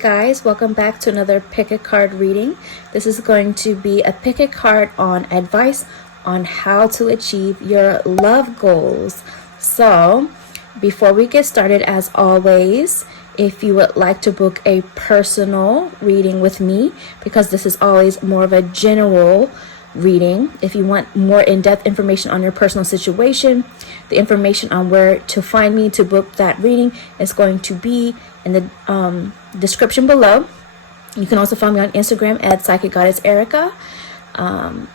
Hey guys, welcome back to another pick a card reading. This is going to be a pick a card on advice on how to achieve your love goals. So before we get started, as always, if you would like to book a personal reading with me, because this is always more of a general reading, if you want more in-depth information on your personal situation, the information on where to find me to book that reading is going to be in the description below. You can also find me on Instagram at psychicgoddesserika,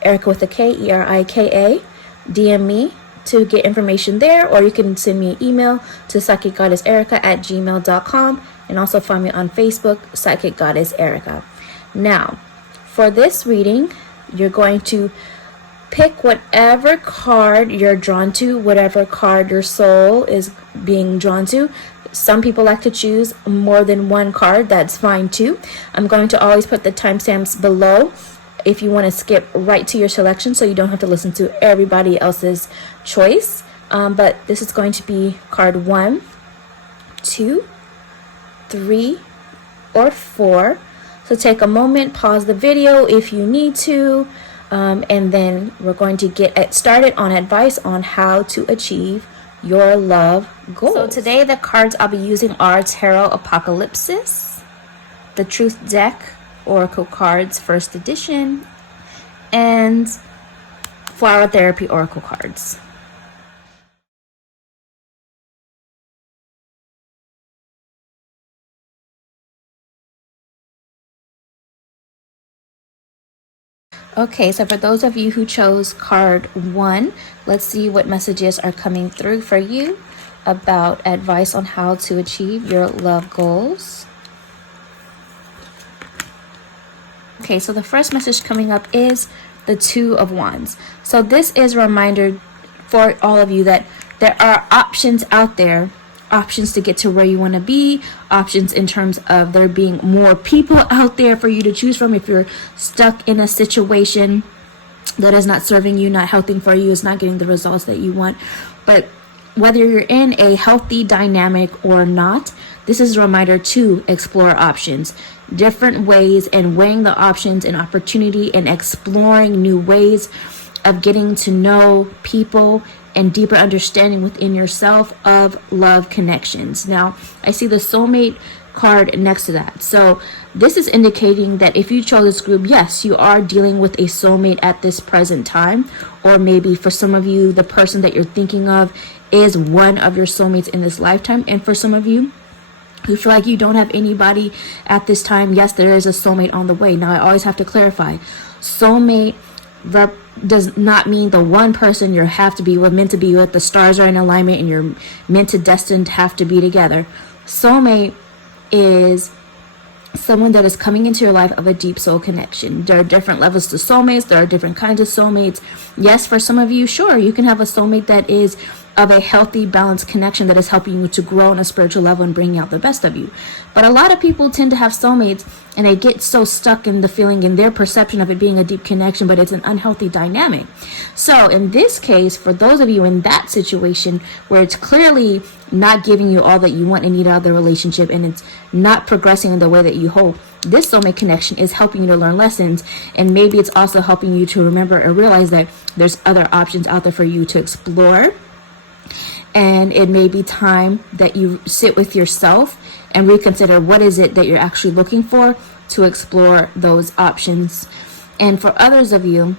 Erika with a K, Erika. DM me to get information there, or you can send me an email to psychicgoddesserika@gmail.com, and also find me on Facebook, Psychic Goddess Erika. Now, for this reading, you're going to pick whatever card you're drawn to, whatever card your soul is being drawn to. Some people like to choose more than one card. That's fine too. I'm going to always put the timestamps below if you want to skip right to your selection, so you don't have to listen to everybody else's choice. But this is going to be card 1, 2, 3, or 4. So take a moment, pause the video if you need to, and then we're going to get started on advice on how to achieve your love goals. So today the cards I'll be using are Tarot Apocalypsis, the Truth Deck, Oracle Cards First Edition, and Flower Therapy Oracle Cards. Okay, so for those of you who chose card 1, let's see what messages are coming through for you about advice on how to achieve your love goals. Okay, so the first message coming up is the Two of Wands. So this is a reminder for all of you that there are options out there, options to get to where you want to be, options in terms of there being more people out there for you to choose from. If you're stuck in a situation that is not serving you, not helping for you, is not getting the results that you want, but whether you're in a healthy dynamic or not, this is a reminder to explore options, different ways, and weighing the options and opportunity and exploring new ways of getting to know people and deeper understanding within yourself of love connections. Now, I see the soulmate card next to that. So this is indicating that if you chose this group, yes, you are dealing with a soulmate at this present time, or maybe for some of you, the person that you're thinking of is one of your soulmates in this lifetime. And for some of you who feel like you don't have anybody at this time, yes, there is a soulmate on the way. Now, I always have to clarify, soulmate does not mean the one person you have to be with, meant to be with, the stars are in alignment and you're meant to destined to have to be together. Soulmate is someone that is coming into your life of a deep soul connection. There are different levels to soulmates. There are different kinds of soulmates. Yes, for some of you, sure, you can have a soulmate that is of a healthy, balanced connection that is helping you to grow on a spiritual level and bringing out the best of you. But a lot of people tend to have soulmates and they get so stuck in the feeling in their perception of it being a deep connection, but it's an unhealthy dynamic. So in this case, for those of you in that situation where it's clearly not giving you all that you want and need out of the relationship, and it's not progressing in the way that you hope, this soulmate connection is helping you to learn lessons, and maybe it's also helping you to remember or realize that there's other options out there for you to explore. And it may be time that you sit with yourself and reconsider what is it that you're actually looking for to explore those options. And for others of you,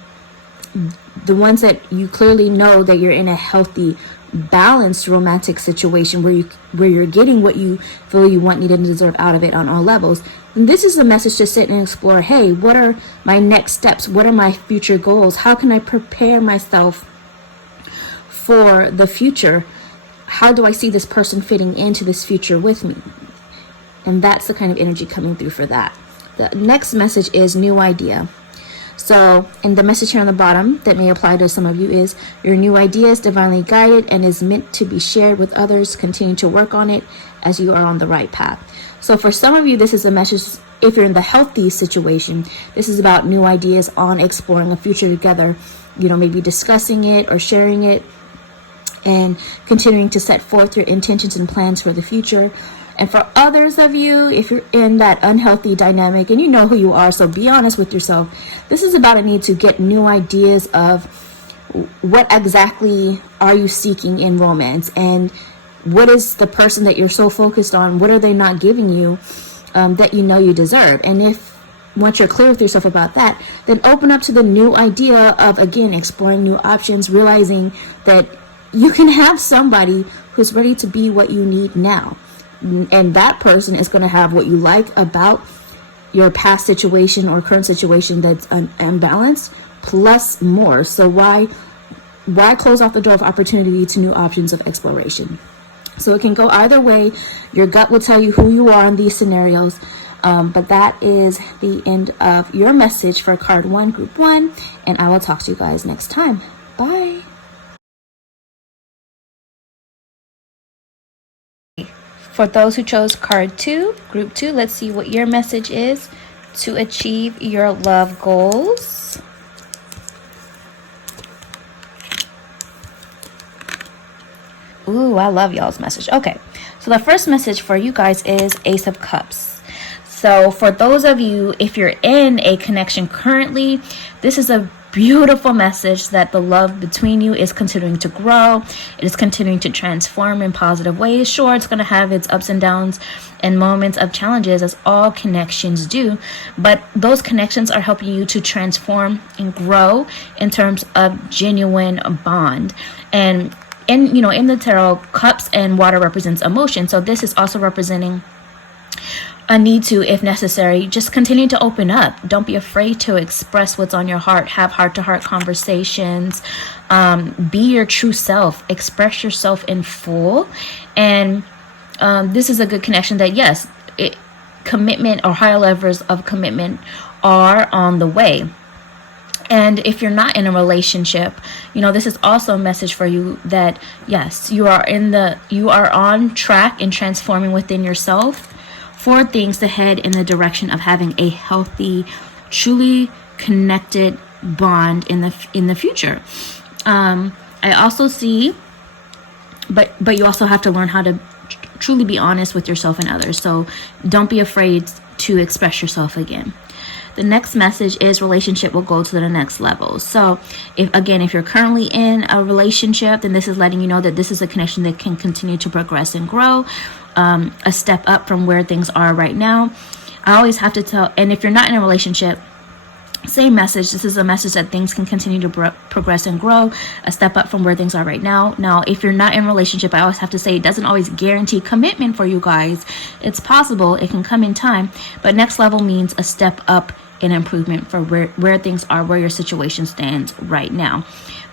the ones that you clearly know that you're in a healthy, balanced romantic situation where you're getting what you feel you want, need, and deserve out of it on all levels, and this is a message to sit and explore. Hey, what are my next steps? What are my future goals? How can I prepare myself for the future? How do I see this person fitting into this future with me? And that's the kind of energy coming through for that. The next message is new idea. So, and the message here on the bottom that may apply to some of you is your new idea is divinely guided and is meant to be shared with others. Continue to work on it as you are on the right path. So for some of you, this is a message. If you're in the healthy situation, this is about new ideas on exploring a future together, maybe discussing it or sharing it and continuing to set forth your intentions and plans for the future. And for others of you, if you're in that unhealthy dynamic and you know who you are, so be honest with yourself. This is about a need to get new ideas of what exactly are you seeking in romance, and what is the person that you're so focused on, what are they not giving you that you know you deserve? And if once you're clear with yourself about that, then open up to the new idea of, again, exploring new options, realizing that you can have somebody who's ready to be what you need now. And that person is going to have what you like about your past situation or current situation that's unbalanced, plus more. So why close off the door of opportunity to new options of exploration? So it can go either way. Your gut will tell you who you are in these scenarios. But that is the end of your message for card 1, group 1. And I will talk to you guys next time. Bye. For those who chose card 2, group 2, let's see what your message is to achieve your love goals. Ooh, I love y'all's message. Okay, so the first message for you guys is Ace of Cups. So for those of you, if you're in a connection currently, this is a beautiful message that the love between you is continuing to grow. It is continuing to transform in positive ways. Sure, it's going to have its ups and downs and moments of challenges, as all connections do, but those connections are helping you to transform and grow in terms of genuine bond. And in the tarot, cups and water represents emotion, so this is also representing a need to, if necessary, just continue to open up. Don't be afraid to express what's on your heart. Have heart-to-heart conversations. Be your true self. Express yourself in full. And this is a good connection that, yes, commitment or higher levels of commitment are on the way. And if you're not in a relationship, this is also a message for you that, yes, you are on track in transforming within yourself for things to head in the direction of having a healthy, truly connected bond in the future. I also see, but you also have to learn how to truly be honest with yourself and others. So don't be afraid to express yourself again. The next message is relationship will go to the next level. So if you're currently in a relationship, then this is letting you know that this is a connection that can continue to progress and grow, a step up from where things are right now. I always have to tell, and if you're not in a relationship, same message. This is a message that things can continue to progress and grow, a step up from where things are right now. Now, if you're not in a relationship, I always have to say it doesn't always guarantee commitment for you guys. It's possible, it can come in time, but next level means a step up in improvement for where things are, where your situation stands right now.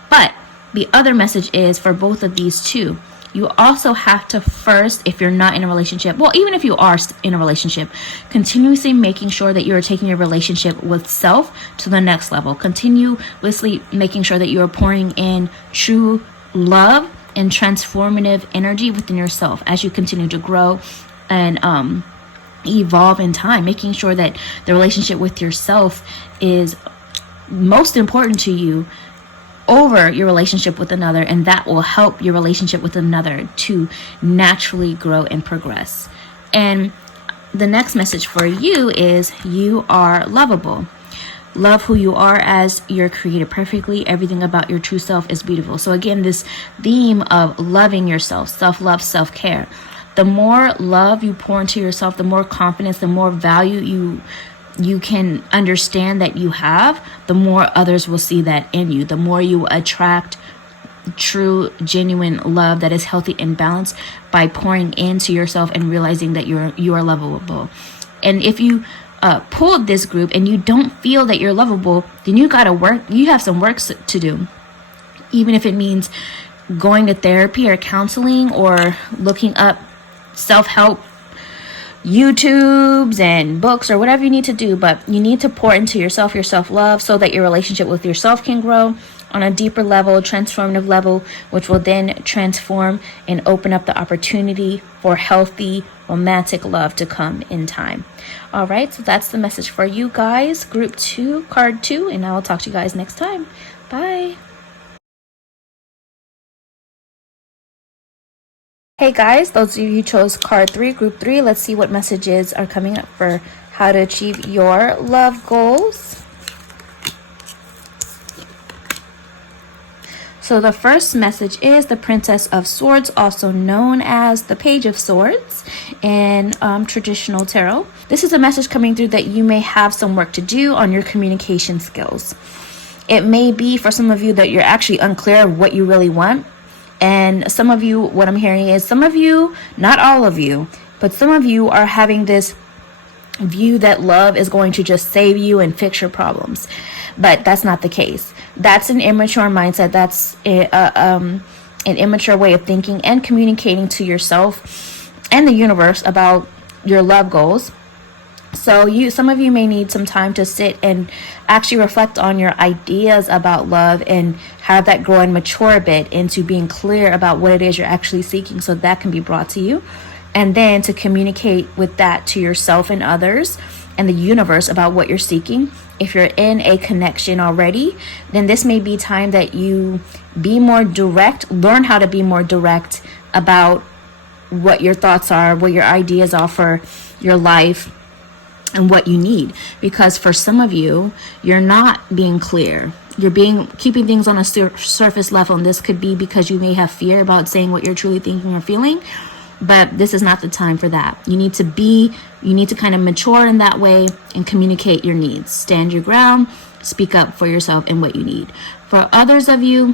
But the other message is for both of these two, you also have to first, if you're not in a relationship, well, even if you are in a relationship, continuously making sure that you're taking your relationship with self to the next level. Continuously making sure that you are pouring in true love and transformative energy within yourself as you continue to grow and evolve in time, making sure that the relationship with yourself is most important to you over your relationship with another, and that will help your relationship with another to naturally grow and progress. And the next message for you is you are lovable. Love who you are as you're created perfectly. Everything about your true self is beautiful. So again, this theme of loving yourself, self-love, self-care. The more love you pour into yourself, the more confidence, the more value you can understand that you have, the more others will see that in you. The more you attract true, genuine love that is healthy and balanced by pouring into yourself and realizing that you are lovable. And if you pulled this group and you don't feel that you're lovable, then you have some work to do. Even if it means going to therapy or counseling or looking up self-help YouTubes and books or whatever you need to do, but you need to pour into yourself, your self-love, so that your relationship with yourself can grow on a deeper level, transformative level, which will then transform and open up the opportunity for healthy romantic love to come in time. All right, so that's the message for you guys, group 2, card 2, and I will talk to you guys next time. Bye. Hey guys, those of you who chose card 3, group 3, let's see what messages are coming up for how to achieve your love goals. So the first message is the Princess of Swords, also known as the Page of Swords in traditional tarot. This is a message coming through that you may have some work to do on your communication skills. It may be for some of you that you're actually unclear of what you really want. And some of you, what I'm hearing is some of you, not all of you, but some of you are having this view that love is going to just save you and fix your problems. But that's not the case. That's an immature mindset. That's an immature way of thinking and communicating to yourself and the universe about your love goals. So some of you may need some time to sit and actually reflect on your ideas about love and have that grow and mature a bit into being clear about what it is you're actually seeking, so that can be brought to you. And then to communicate with that to yourself and others and the universe about what you're seeking. If you're in a connection already, then this may be time that you be more direct, learn how to be more direct about what your thoughts are, what your ideas are for your life, and what you need. Because for some of you, you're not being clear. You're keeping things on a surface level, and this could be because you may have fear about saying what you're truly thinking or feeling. But this is not the time for that. You need to kind of mature in that way and communicate your needs. Stand your ground, speak up for yourself and what you need. For others of you,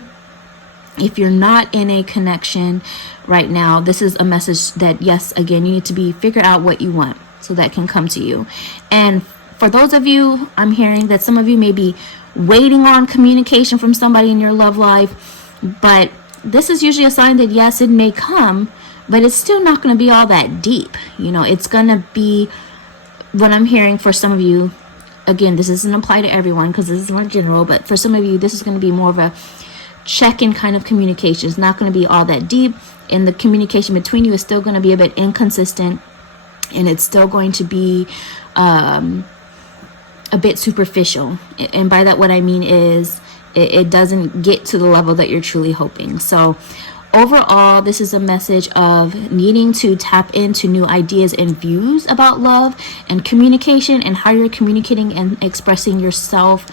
if you're not in a connection right now, this is a message that, yes, again, you need to figure out what you want so that can come to you. And for those of you, I'm hearing that some of you may be waiting on communication from somebody in your love life, but this is usually a sign that, yes, it may come, but it's still not going to be all that deep. It's going to be, what I'm hearing for some of you, again, this doesn't apply to everyone because this is more general, but for some of you, this is going to be more of a check-in kind of communication. It's not going to be all that deep, and the communication between you is still going to be a bit inconsistent, and it's still going to be a bit superficial. And by that, what I mean is it doesn't get to the level that you're truly hoping. So overall, this is a message of needing to tap into new ideas and views about love and communication and how you're communicating and expressing yourself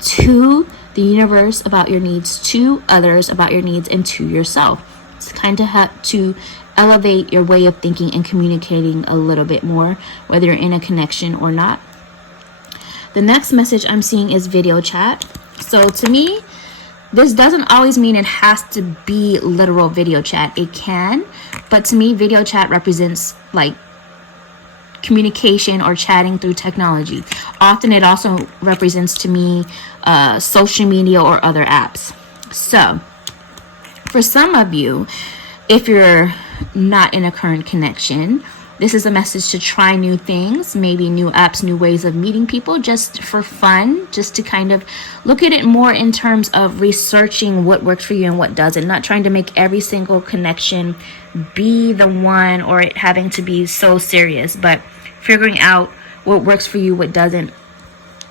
to the universe about your needs, to others about your needs, and to yourself. It's kind of have to elevate your way of thinking and communicating a little bit more, whether you're in a connection or not. The next message I'm seeing is video chat. So to me, this doesn't always mean it has to be literal video chat. It can, but to me, video chat represents like communication or chatting through technology. Often it also represents to me social media or other apps. So for some of you, if you're not in a current connection, this is a message to try new things, maybe new apps, new ways of meeting people, just for fun, just to kind of look at it more in terms of researching what works for you and what doesn't, not trying to make every single connection be the one or it having to be so serious, but figuring out what works for you, what doesn't.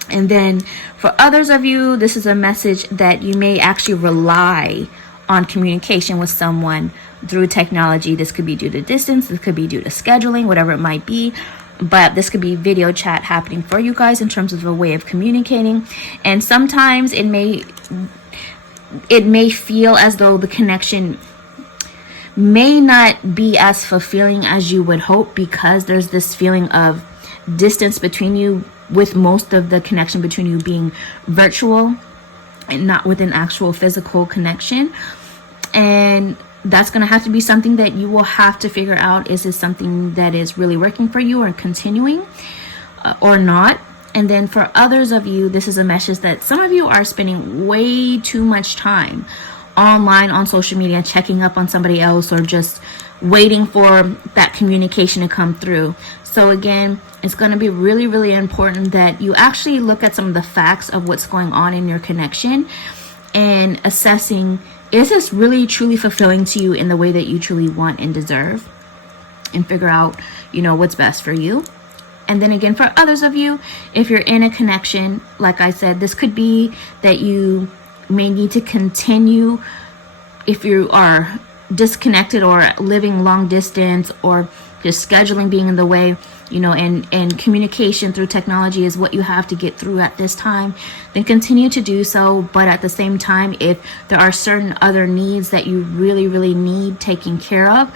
And then for others of you, this is a message that you may actually rely on communication with someone through technology. This could be due to distance, this could be due to scheduling, whatever it might be, but this could be video chat happening for you guys in terms of a way of communicating. And sometimes it may feel as though the connection may not be as fulfilling as you would hope, because there's this feeling of distance between you, with most of the connection between you being virtual and not with an actual physical connection. And that's going to have to be something that you will have to figure out. Is this something that is really working for you or continuing or not? And then for others of you, this is a message that some of you are spending way too much time online on social media, checking up on somebody else, or just waiting for that communication to come through. So again, it's going to be really, really important that you actually look at some of the facts of what's going on in your connection and assessing, is this really truly fulfilling to you in the way that you truly want and deserve, and figure out, what's best for you. And then again, for others of you, if you're in a connection, like I said, this could be that you may need to continue, if you are disconnected or living long distance, or just scheduling being in the way, and communication through technology is what you have to get through at this time, then continue to do so. But at the same time, if there are certain other needs that you really, really need taken care of,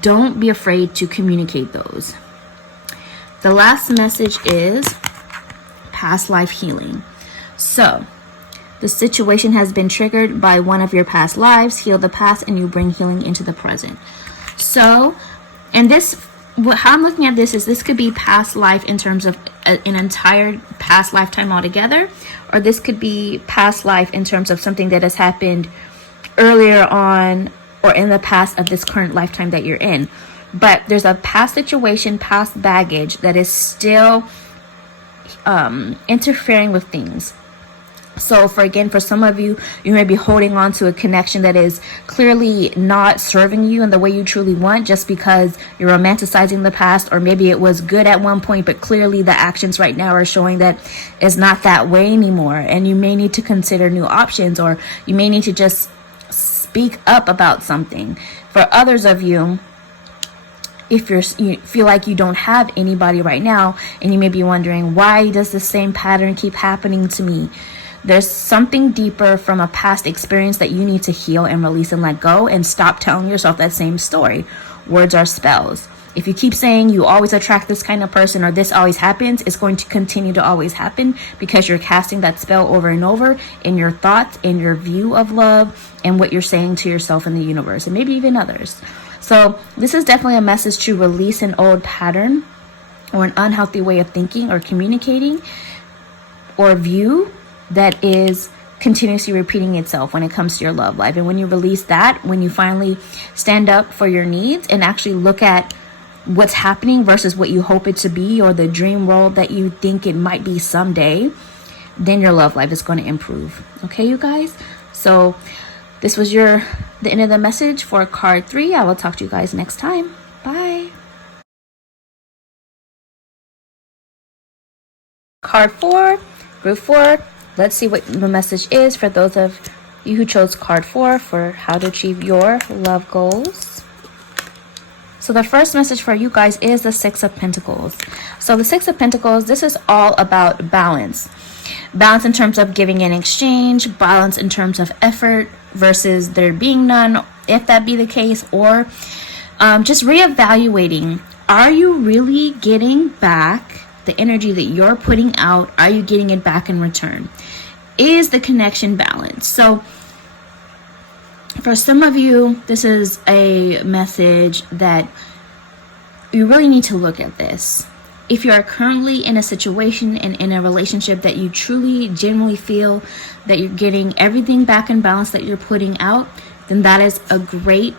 don't be afraid to communicate those. The last message is past life healing. So, the situation has been triggered by one of your past lives. Heal the past and you bring healing into the present. So, and how I'm looking at this could be past life in terms of an entire past lifetime altogether, or this could be past life in terms of something that has happened earlier on or in the past of this current lifetime that you're in. But there's a past situation, past baggage that is still interfering with things. So for some of you, you may be holding on to a connection that is clearly not serving you in the way you truly want, just because you're romanticizing the past, or maybe it was good at one point, but clearly the actions right now are showing that it's not that way anymore. And you may need to consider new options, or you may need to just speak up about something. For others of you, if you feel like you don't have anybody right now, and you may be wondering, why does the same pattern keep happening to me? There's something deeper from a past experience that you need to heal and release and let go, and stop telling yourself that same story. Words are spells. If you keep saying you always attract this kind of person, or this always happens, it's going to continue to always happen, because you're casting that spell over and over in your thoughts, in your view of love, and what you're saying to yourself and the universe, and maybe even others. So this is definitely a message to release an old pattern or an unhealthy way of thinking or communicating or view that is continuously repeating itself when it comes to your love life. And when you release that, when you finally stand up for your needs and actually look at what's happening versus what you hope it to be, or the dream world that you think it might be someday, then your love life is going to improve. Okay, you guys? So this was the end of the message for card 3. I will talk to you guys next time. Bye. Card 4, group 4. Let's see what the message is for those of you who chose card 4 for how to achieve your love goals. So the first message for you guys is the 6 of Pentacles. So the 6 of Pentacles, this is all about balance. Balance in terms of giving and exchange, balance in terms of effort versus there being none, if that be the case, or just reevaluating. Are you really getting back the energy that you're putting out? Are you getting it back in return? Is the connection balanced? So for some of you, this is a message that you really need to look at this. If you are currently in a situation and in a relationship that you truly, genuinely feel that you're getting everything back in balance that you're putting out, then that is a great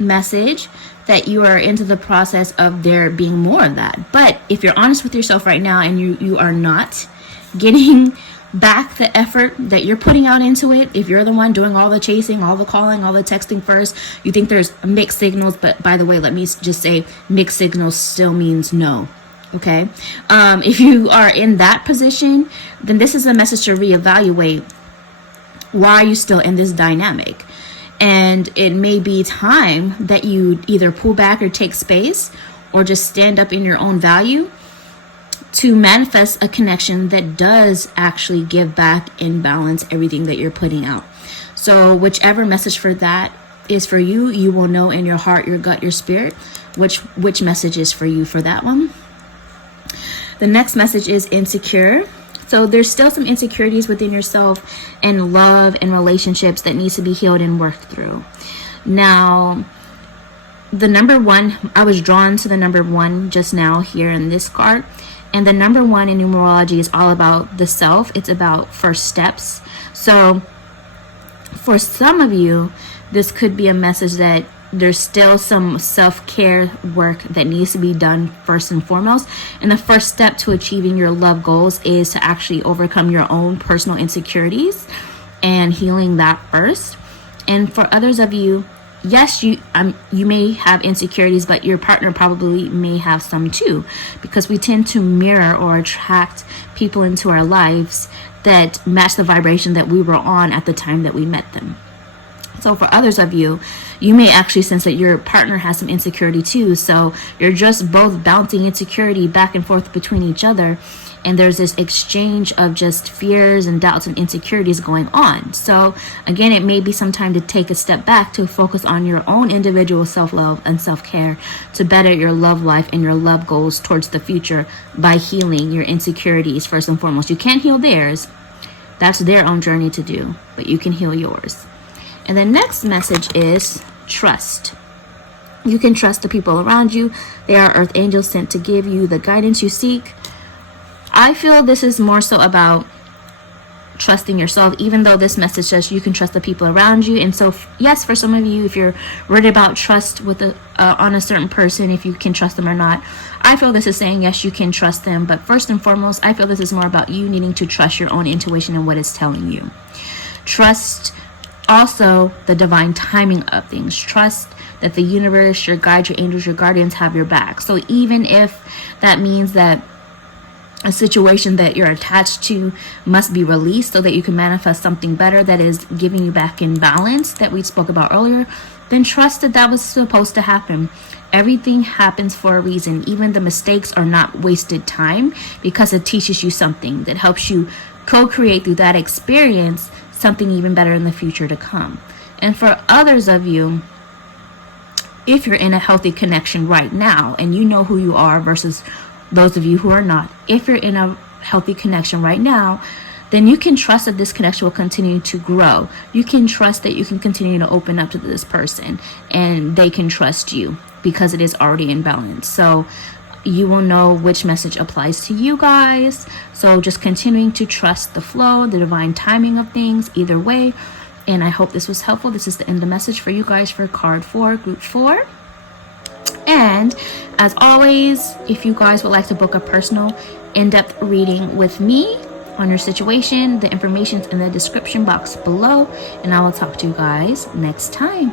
message that you are into the process of there being more of that. But if you're honest with yourself right now and you are not getting back the effort that you're putting out into it, if you're the one doing all the chasing, all the calling, all the texting first, you think there's mixed signals. But by the way, let me just say mixed signals still means no. Okay. If you are in that position, then this is a message to reevaluate. Why are you still in this dynamic? And it may be time that you either pull back or take space, or just stand up in your own value to manifest a connection that does actually give back in balance everything that you're putting out. So whichever message for that is for you, you will know in your heart, your gut, your spirit, which message is for you for that one. The next message is insecure. So there's still some insecurities within yourself and love and relationships that needs to be healed and worked through. Now, the number 1, I was drawn to the number 1 just now here in this card. And the number 1 in numerology is all about the self. It's about first steps. So for some of you, this could be a message that there's still some self-care work that needs to be done first and foremost. And the first step to achieving your love goals is to actually overcome your own personal insecurities and healing that first. And for others of you, yes, you may have insecurities, but your partner probably may have some too, because we tend to mirror or attract people into our lives that match the vibration that we were on at the time that we met them. So for others of you, you may actually sense that your partner has some insecurity too. So you're just both bouncing insecurity back and forth between each other. And there's this exchange of just fears and doubts and insecurities going on. So again, it may be some time to take a step back to focus on your own individual self-love and self-care to better your love life and your love goals towards the future by healing your insecurities first and foremost. You can't heal theirs. That's their own journey to do, but you can heal yours. And the next message is trust. You can trust the people around you. They are earth angels sent to give you the guidance you seek. I feel this is more so about trusting yourself, even though this message says you can trust the people around you. And so, yes, for some of you, if you're worried about trust with on a certain person, if you can trust them or not, I feel this is saying, yes, you can trust them. But first and foremost, I feel this is more about you needing to trust your own intuition and what it's telling you. Trust also the divine timing of things. Trust that the universe, your guides, your angels, your guardians have your back. So even if that means that a situation that you're attached to must be released so that you can manifest something better that is giving you back in balance that we spoke about earlier, then trust that that was supposed to happen. Everything happens for a reason. Even the mistakes are not wasted time, because it teaches you something that helps you co-create through that experience something even better in the future to come. And for others of you, if you're in a healthy connection right now and you know who you are versus those of you who are not, if you're in a healthy connection right now, then you can trust that this connection will continue to grow. You can trust that you can continue to open up to this person and they can trust you because it is already in balance. So you will know which message applies to you guys. So just continuing to trust the flow, the divine timing of things either way. And I hope this was helpful. This is the end of the message for you guys for card 4, group 4. And as always, if you guys would like to book a personal in-depth reading with me on your situation, the information's in the description box below, and I will talk to you guys next time.